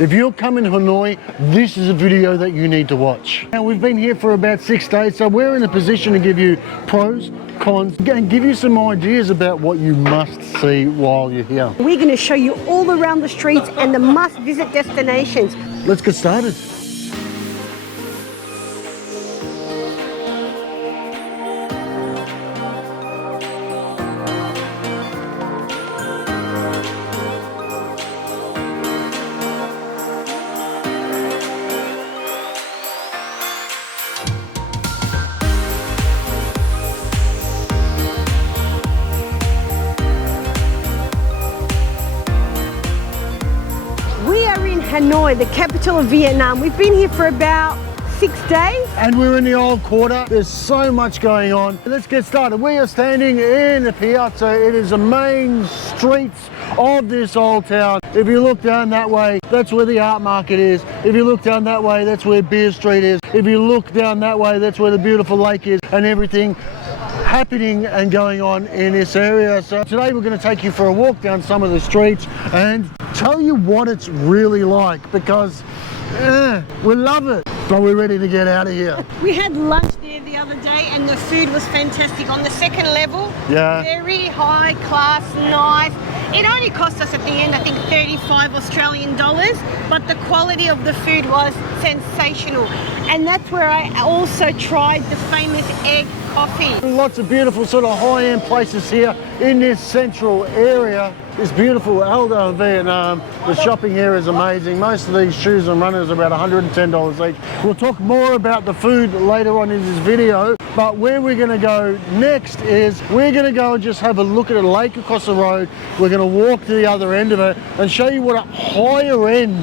If you're coming to Hanoi, this is a video that you need to watch. Now, we've been here for about 6 days, so we're in a position to give you pros, cons, and give you some ideas about what you must see while you're here. We're going to show you all around the streets and the must-visit destinations. Let's get started. Hanoi, the capital of Vietnam. We've been here for about 6 days. And we're in the old quarter. There's so much going on. Let's get started. We are standing in the piazza. It is the main streets of this old town. If you look down that way, that's where the art market is. If you look down that way, that's where Beer Street is. If you look down that way, that's where the beautiful lake is, and everything happening and going on in this area. So today we're going to take you for a walk down some of the streets and tell you what it's really like, because we love it, but we're ready to get out of here. We had lunch there the other day and the food was fantastic. On the second level, very high class, nice. It only cost us at the end, I think, 35 Australian dollars, but the quality of the food was sensational. And that's where I also tried the famous egg coffee. Lots of beautiful sort of high-end places here in this central area. This beautiful Aldo in Vietnam. The shopping here is amazing. Most of these shoes and runners are about $110 each. We'll talk more about the food later on in this video, but where we're going to go next is we're going to go and just have a look at a lake across the road. We're going to walk to the other end of it and show you what a higher end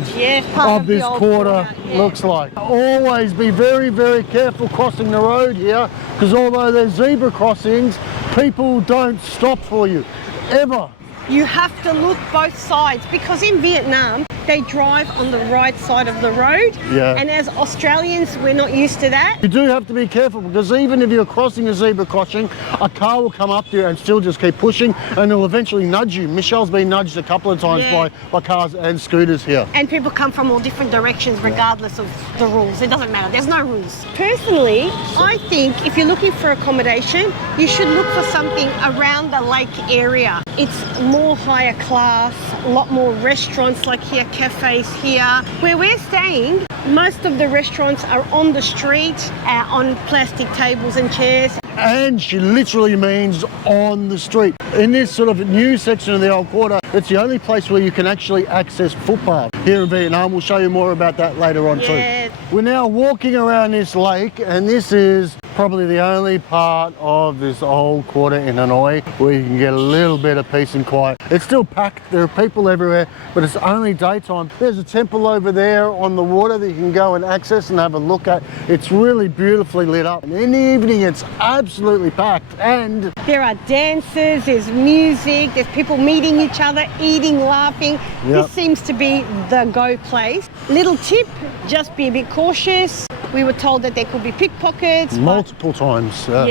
of this quarter looks like. Always be very, very careful crossing the road here, because although there's zebra crossings, people don't stop for you, ever. You have to look both sides, because in Vietnam they drive on the right side of the road, and as Australians we're not used to that. You do have to be careful, because even if you're crossing a zebra crossing, a car will come up there and still just keep pushing, and they'll eventually nudge you. Michelle's been nudged a couple of times by cars and scooters here. And people come from all different directions regardless of the rules. It doesn't matter, there's no rules. Personally, I think if you're looking for accommodation, you should look for something around the lake area. It's more higher class, a lot more restaurants like here, cafes here. Where we're staying, most of the restaurants are on the street, on plastic tables and chairs. And she literally means on the street. In this sort of new section of the old quarter, it's the only place where you can actually access footpath here in Vietnam. We'll show you more about that later on too. We're now walking around this lake, and this is probably the only part of this old quarter in Hanoi where you can get a little bit of peace and quiet. It's still packed, there are people everywhere, but it's only daytime. There's a temple over there on the water that you can go and access and have a look at. It's really beautifully lit up. And in the evening, it's absolutely packed. And there are dances, there's music, there's people meeting each other, eating, laughing. This seems to be the go place. Little tip, just be a bit cautious. We were told that there could be pickpockets. Multiple times. So,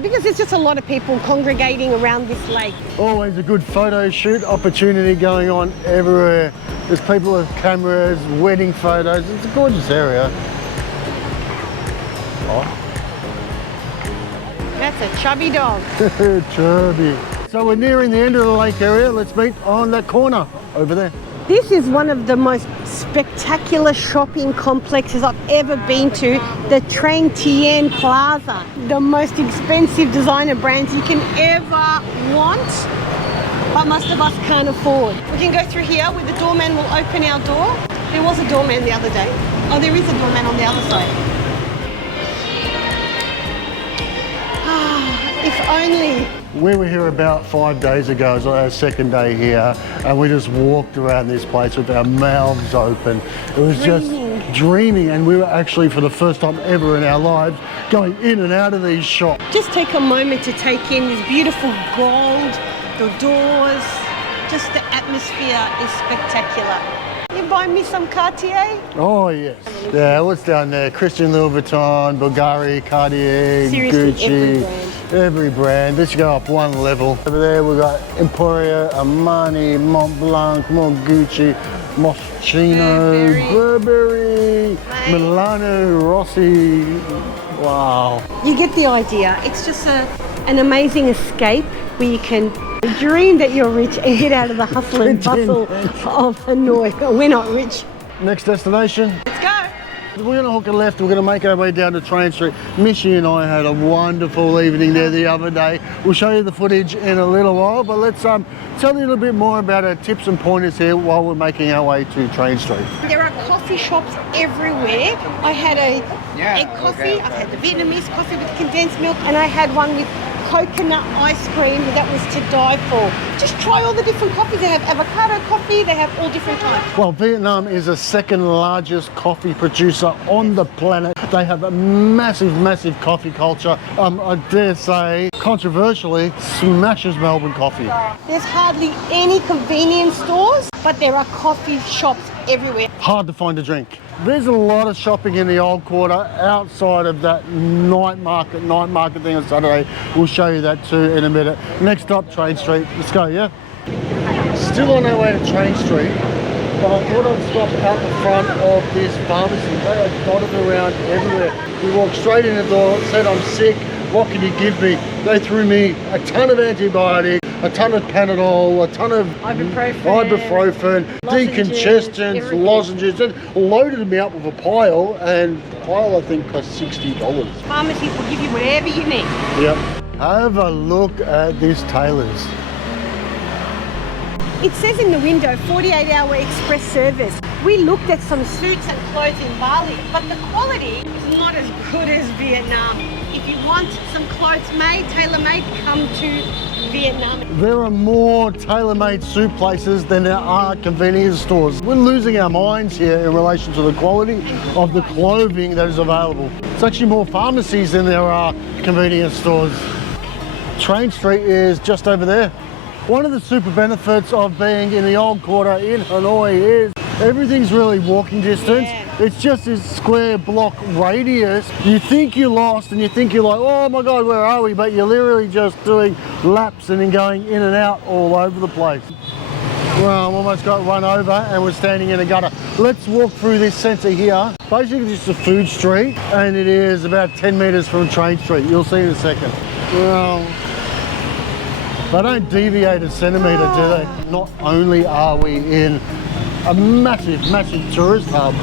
because there's just a lot of people congregating around this lake. Always a good photo shoot opportunity going on everywhere. There's people with cameras, wedding photos. It's a gorgeous area. That's a chubby dog. Chubby. So we're nearing the end of the lake area. Let's meet on that corner over there. This is one of the most spectacular shopping complexes I've ever been to, the Trang Tien Plaza. The most expensive designer brands you can ever want, but most of us can't afford. We can go through here where the doorman will open our door. There was a doorman the other day. Oh, there is a doorman on the other side. If only. We were here about 5 days ago. It was our second day here, and we just walked around this place with our mouths open. It was just dreaming, and we were actually, for the first time ever in our lives, going in and out of these shops. Just take a moment to take in this beautiful gold, the doors, just the atmosphere is spectacular. You buy me some Cartier? Oh yes. Yeah, what's down there? Christian Louboutin, Bulgari, Cartier, Seriously, Gucci. every brand. every brand. Let's go up one level. Over there we've got Emporio, Armani, Mont Blanc, Gucci, Moschino, Burberry, Milano, Rossi. Wow. You get the idea. It's just an amazing escape where you can dream that you're rich and get out of the hustle and bustle of Hanoi. We're not rich. Next destination. Let's go. We're going to hook a left. We're going to make our way down to Train Street. Missy and I had a wonderful evening there the other day. We'll show you the footage in a little while, but let's tell you a little bit more about our tips and pointers here while we're making our way to Train Street. There are coffee shops everywhere. I had a egg coffee. I've had the Vietnamese coffee with condensed milk, and I had one with coconut ice cream that was to die for. Just try all the different coffees. They have avocado coffee, they have all different types. Well, Vietnam is the second largest coffee producer on the planet. They have a massive, massive coffee culture. I dare say, controversially, smashes Melbourne coffee. There's hardly any convenience stores, but there are coffee shops everywhere. Hard to find a drink. There's a lot of shopping in the old quarter outside of that night market thing on Saturday. We'll show you that too in a minute. Next up, Train Street. Let's go, yeah? Still on our way to Train Street, but I thought I'd stop out the front of this pharmacy. They are dotted around everywhere. We walked straight in the door, said I'm sick, what can you give me? They threw me a ton of antibiotics, a ton of Panadol, a ton of ibuprofen, decongestants, lozenges, and loaded me up with a pile, and the pile I think cost $60. Pharmacies will give you whatever you need. Yep. Have a look at this tailor's. It says in the window, 48-hour express service. We looked at some suits and clothes in Bali, but the quality is not as good as Vietnam. If you want some clothes made, tailor-made, come to Vietnam. There are more tailor-made suit places than there are convenience stores. We're losing our minds here in relation to the quality of the clothing that is available. It's actually more pharmacies than there are convenience stores. Train Street is just over there. One of the super benefits of being in the old quarter in Hanoi is everything's really walking distance. Yeah. It's just this square block radius. You think you're lost and you think you're like, oh my God, where are we? But you're literally just doing laps and then going in and out all over the place. Well, I'm almost got run over and we're standing in a gutter. Let's walk through this centre here. Basically just a food street, and it is about 10 metres from Train Street. You'll see in a second. Well, they don't deviate a centimetre, do they? Not only are we in a massive, massive tourist hub,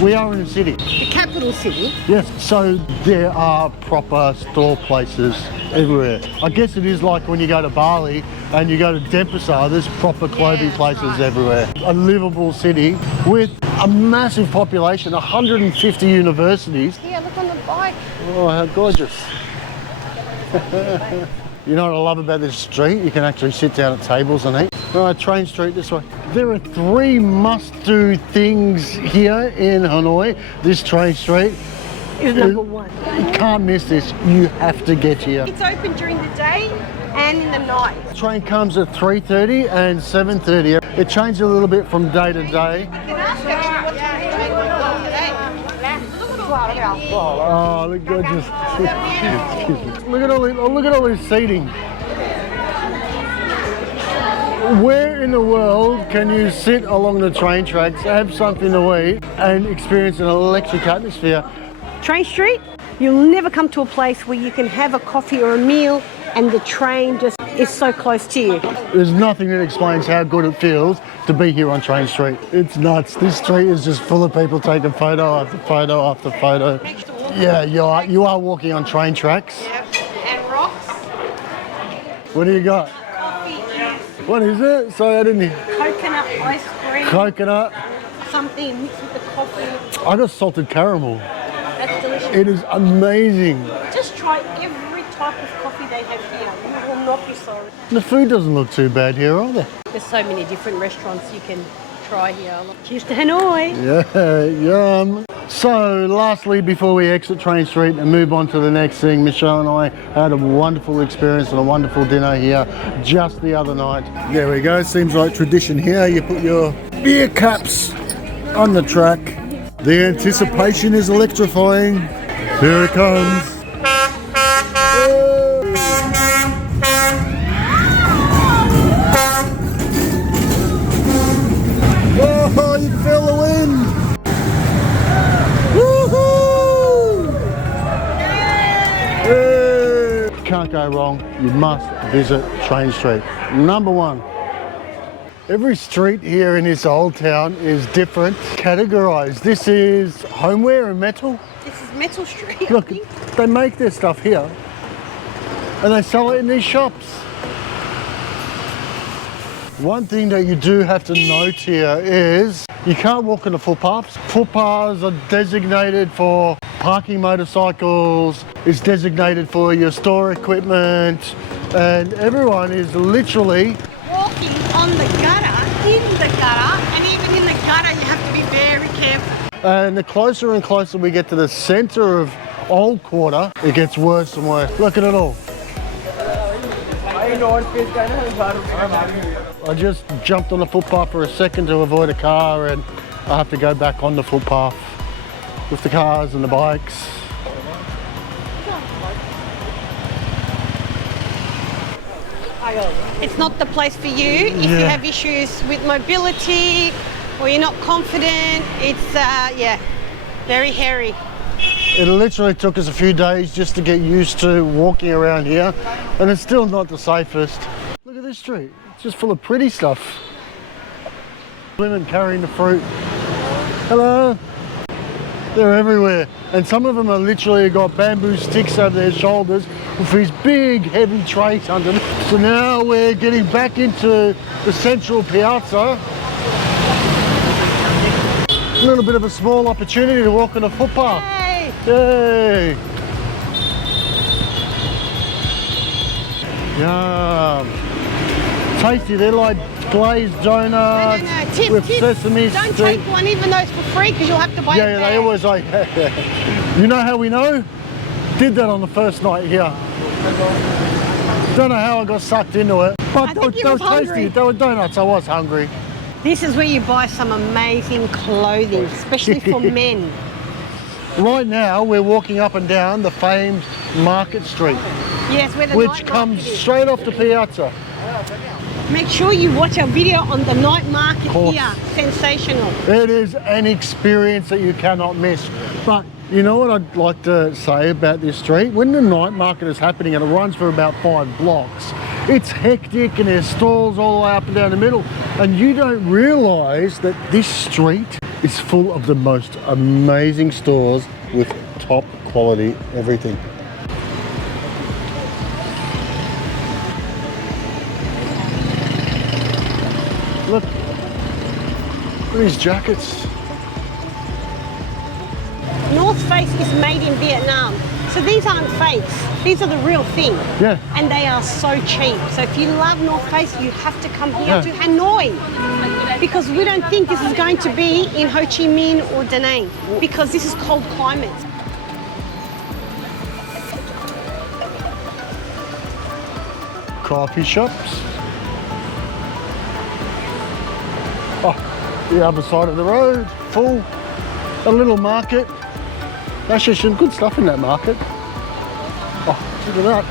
we are in a city. The capital city. Yes, so there are proper store places everywhere. I guess it is like when you go to Bali and you go to Denpasar, there's proper clothing places everywhere. A livable city with a massive population, 150 universities. Yeah, look on the bike. Oh, how gorgeous. You know what I love about this street? You can actually sit down at tables and eat. All right, Train Street this way. There are 3 must-do things here in Hanoi. This Train Street Is number 1. You can't miss this. You have to get here. It's open during the day and in the night. The train comes at 3:30 and 7:30. It changes a little bit from day to day. I can ask actually what time the train going on today. Oh, look gorgeous. Look at all this seating. Where in the world can you sit along the train tracks, have something to eat, and experience an electric atmosphere? Train Street, you'll never come to a place where you can have a coffee or a meal and the train just is so close to you. There's nothing that explains how good it feels to be here on Train Street. It's nuts. This street is just full of people taking photo after photo after photo. Yeah, you are walking on train tracks. Yep, and rocks. What do you got? Coffee. What is it? Sorry, I didn't hear. Coconut ice cream. Coconut. Something mixed with the coffee. I got salted caramel. That's delicious. It is amazing. Just try every type of coffee they have here. You will not be sorry. The food doesn't look too bad here either. There's so many different restaurants you can try here. Cheers to Hanoi. Yeah, yum. So lastly, before we exit Train Street and move on to the next thing, Michelle and I had a wonderful experience and a wonderful dinner here just the other night. There we go. Seems like tradition here. You put your beer caps on the track. The anticipation is electrifying. Here it comes. go wrong, you must visit Train Street. Number one. Every street here in this old town is different, categorized. This is homeware and metal. This is Metal Street. Look, they make their stuff here and they sell it in these shops. One thing that you do have to note here is you can't walk on the footpaths. Footpaths are designated for parking motorcycles, it's designated for your store equipment, and everyone is literally walking on the gutter, in the gutter, and even in the gutter you have to be very careful. And the closer and closer we get to the centre of Old Quarter, it gets worse and worse. Look at it all. I just jumped on the footpath for a second to avoid a car, and I have to go back on the footpath with the cars and the bikes. It's not the place for you if you have issues with mobility or you're not confident. It's, yeah, very hairy. It literally took us a few days just to get used to walking around here, and it's still not the safest. Look at this street, it's just full of pretty stuff. Women carrying the fruit. Hello. They're everywhere, and some of them are literally got bamboo sticks over their shoulders with these big heavy trays underneath. So now we're getting back into the central piazza. A little bit of a small opportunity to walk on a footpath. Hey. Yay! Yum! Tasty, they're like glazed donuts No. Tip, with sesame don't stick. take one even though it's for free because you'll have to buy it Yeah, they always like. You know how we know? Did that on the first night here. Don't know how I got sucked into it, but they were tasty. They were donuts. I was hungry. This is where you buy some amazing clothing, especially for men. Right now, we're walking up and down the famed Market Street, Yes, where the which night comes market is. straight off the piazza. Make sure you watch our video on the night market Course. here. Sensational. It is an experience that you cannot miss. But you know what I'd like to say about this street? When the night market is happening and it runs for about 5 blocks, it's hectic and there's stalls all the way up and down the middle. And you don't realise that this street is full of the most amazing stores with top quality everything. Look at these jackets. North Face is made in Vietnam. So these aren't fakes. These are the real thing. Yeah. And they are so cheap. So if you love North Face, you have to come here Yeah. to Hanoi. Because we don't think this is going to be in Ho Chi Minh or Da Nang. Because this is cold climate. Coffee shops. Oh, the other side of the road, full. A little market. Actually, some good stuff in that market. Oh, look at that.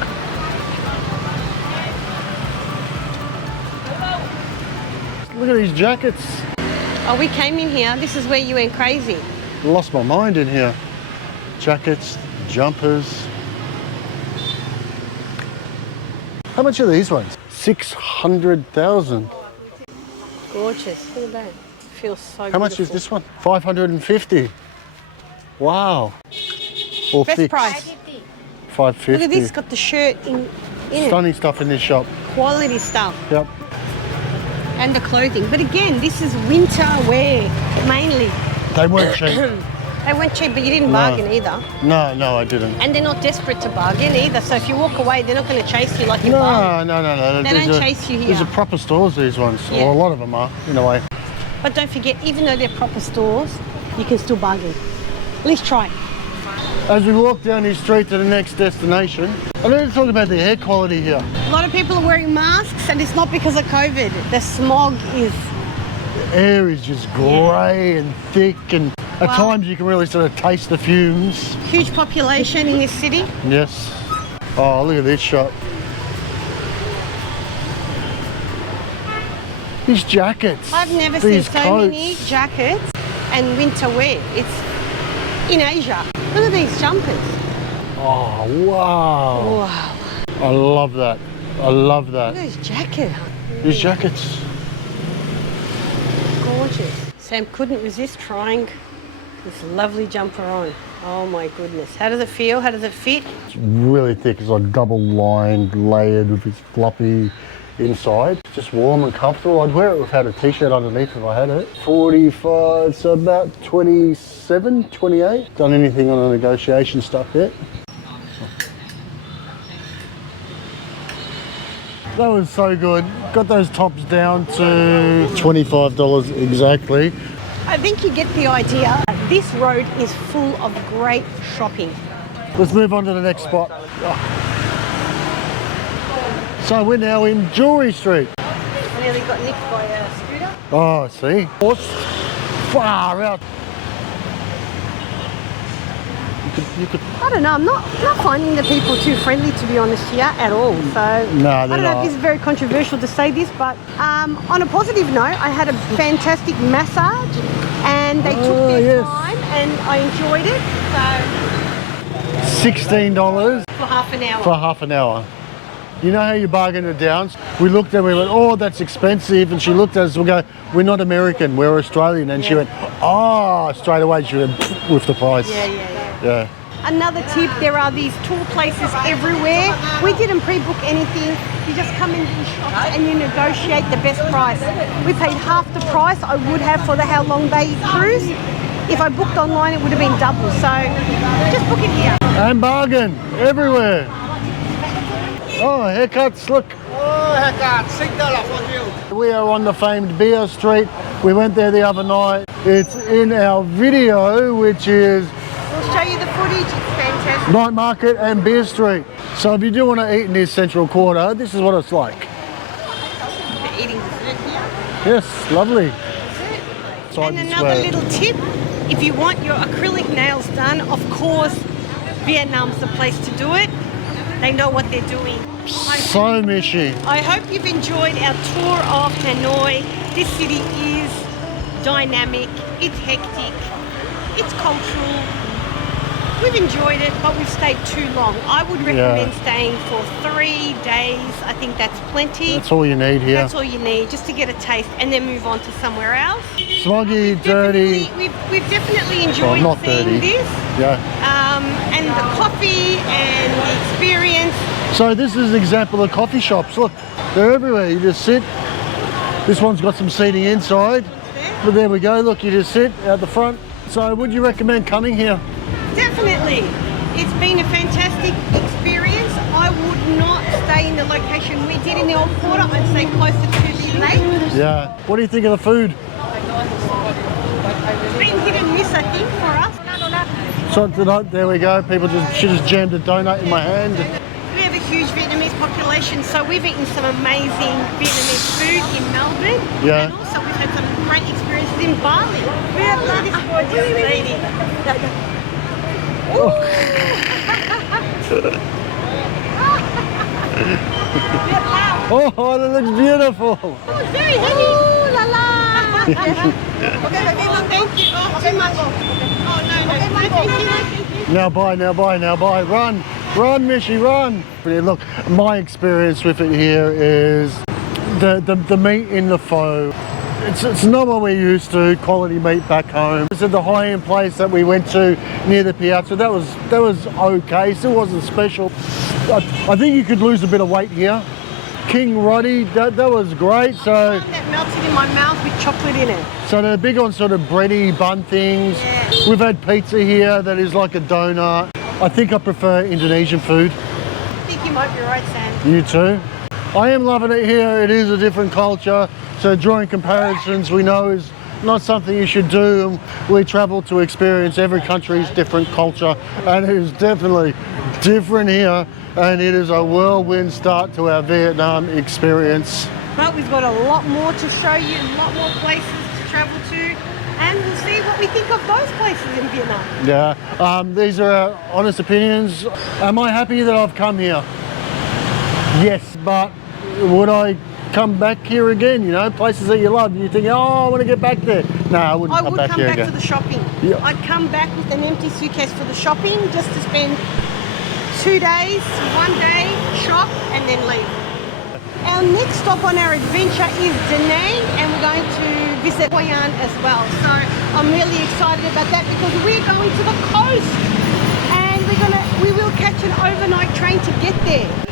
Look at these jackets. Oh, we came in here. This is where you went crazy. Lost my mind in here. Jackets, jumpers. How much are these ones? 600,000. Gorgeous. Look at that. Feels so How much is this one? 550. Wow. Or Best fixed. price. 550. Look at this. Got the shirt in it. Stunning stuff in this shop. Quality stuff. Yep. And the clothing. But again, this is winter wear mainly. They weren't cheap. They weren't cheap, but you didn't bargain either. No, I didn't. And they're not desperate to bargain either. So if you walk away, they're not going to chase you like you bargained. No. They don't chase you here. These are proper stores, these ones. Yeah. Or a lot of them are, in a way. But don't forget, even though they're proper stores, you can still bargain. At least try. As we walk down this street to the next destination, I need to talk about the air quality here. A lot of people are wearing masks, and it's not because of COVID. The smog is... The air is just grey and thick, and at Well- times you can really sort of taste the fumes. Huge population in this city. Yes. Oh, look at this shop. These jackets. I've never seen these so coats. many jackets and winter wear. It's in Asia. Look at these jumpers. Oh, wow. Wow. I love that. I love that. Look at his jacket. These jackets. Gorgeous. Sam couldn't resist trying this lovely jumper on. Oh my goodness. How does it feel? How does it fit? It's really thick. It's like double lined, layered with its floppy inside. It's just warm and comfortable. I'd wear it without a t-shirt underneath if I had it. 45, so about 27, 28. Done anything on the negotiation stuff yet? That was so good. Got those tops down to $25 exactly. I think you get the idea. This road is full of great shopping. Let's move on to the next spot. So we're now in Jewelry Street. Nearly got nicked by a scooter. Oh, see? What's far out? You could. I don't know, I'm not finding the people too friendly, to be honest here, at all. So No, I don't know not. if this is very controversial to say this, but on a positive note, I had a fantastic massage and they took their time and I enjoyed it. So $16 for half an hour. for half an hour. You know how you bargain it down? We looked at it, we went, oh, that's expensive. And she looked at us, we go, we're not American, we're Australian. And she went, oh, straight away she went with the price. Yeah. Another tip, there are these tour places everywhere. We didn't pre-book anything. You just come in these shops and you negotiate the best price. We paid half the price I would have for the how long day cruise. If I booked online, it would have been double. So just book it here. And bargain everywhere. Oh, haircuts, look. Oh, haircut, $6 for you. We are on the famed Beer Street. We went there the other night. It's in our video, which is We'll show you the footage. It's fantastic. Night Market and Beer Street. So if you do want to eat in this central quarter, this is what it's like. We're eating dessert here. Yes, lovely. And another little tip, if you want your acrylic nails done, of course, Vietnam's the place to do it. They know what they're doing. So mishy. I hope you've enjoyed our tour of Hanoi. This city is dynamic, it's hectic, it's cultural. We've enjoyed it, but we've stayed too long. I would recommend staying for 3 days. I think that's plenty. That's all you need here. That's all you need, just to get a taste and then move on to somewhere else. Smoggy, dirty. We've definitely enjoyed not seeing dirty. this. Yeah. And the coffee and the experience. So this is an example of coffee shops. Look, they're everywhere. You just sit. This one's got some seating inside. But there we go. Look, you just sit out the front. So would you recommend coming here? Definitely. It's been a fantastic experience. I would not stay in the location we did in the Old Quarter. I'd stay closer to the lake. Yeah. What do you think of the food? It's been hit and miss, I think, for us. So tonight, there we go. She just jammed a donut in my hand. We have a huge Vietnamese population, so we've eaten some amazing Vietnamese food in Melbourne. Yeah. And also we've had some great experiences in Bali. Look at this gorgeous lady. Oh, that looks beautiful. Oh, it's very heavy. Ooh la la. Okay, thank you. Oh, too much. Oh, no. Thank you. Now buy. Run, Mishy, run. Look, my experience with it here is the meat in the pho. It's not what we're used to, quality meat back home. This is the high-end place that we went to near the piazza. That was okay, still wasn't special. I think you could lose a bit of weight here. King Roddy, that was great. So That melted in my mouth with chocolate in it. So they're big on sort of bready bun things. Yeah. We've had pizza here that is like a donut. I think I prefer Indonesian food. I think you might be right, Sam. You too? I am loving it here. It is a different culture. So drawing comparisons we know is not something you should do. We travel to experience every country's different culture, and it is definitely different here. And it is a whirlwind start to our Vietnam experience. But we've got a lot more to show you, a lot more places to travel to, and we'll see what we think of those places in Vietnam. Yeah, these are our honest opinions. Am I happy that I've come here? Yes, but would I come back here again? You know, places that you love. You think, oh, I want to get back there. No, I wouldn't come back here again. For the shopping. Yeah. I'd come back with an empty suitcase for the shopping, just to spend 2 days, 1 day, shop, and then leave. Our next stop on our adventure is Da Nang, and we're going to visit Hoi An as well. So I'm really excited about that because we're going to the coast, and we will catch an overnight train to get there.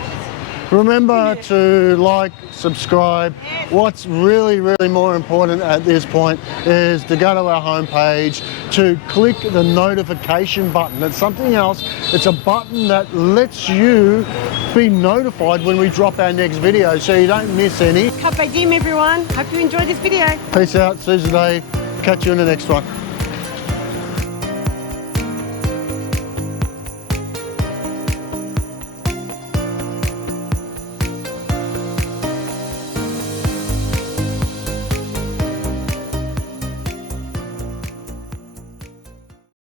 Remember to like, subscribe. What's really, really more important at this point is to go to our homepage, to click the notification button. It's something else. It's a button that lets you be notified when we drop our next video so you don't miss any. Carpe diem, everyone. Hope you enjoyed this video. Peace out. See you today. Catch you in the next one.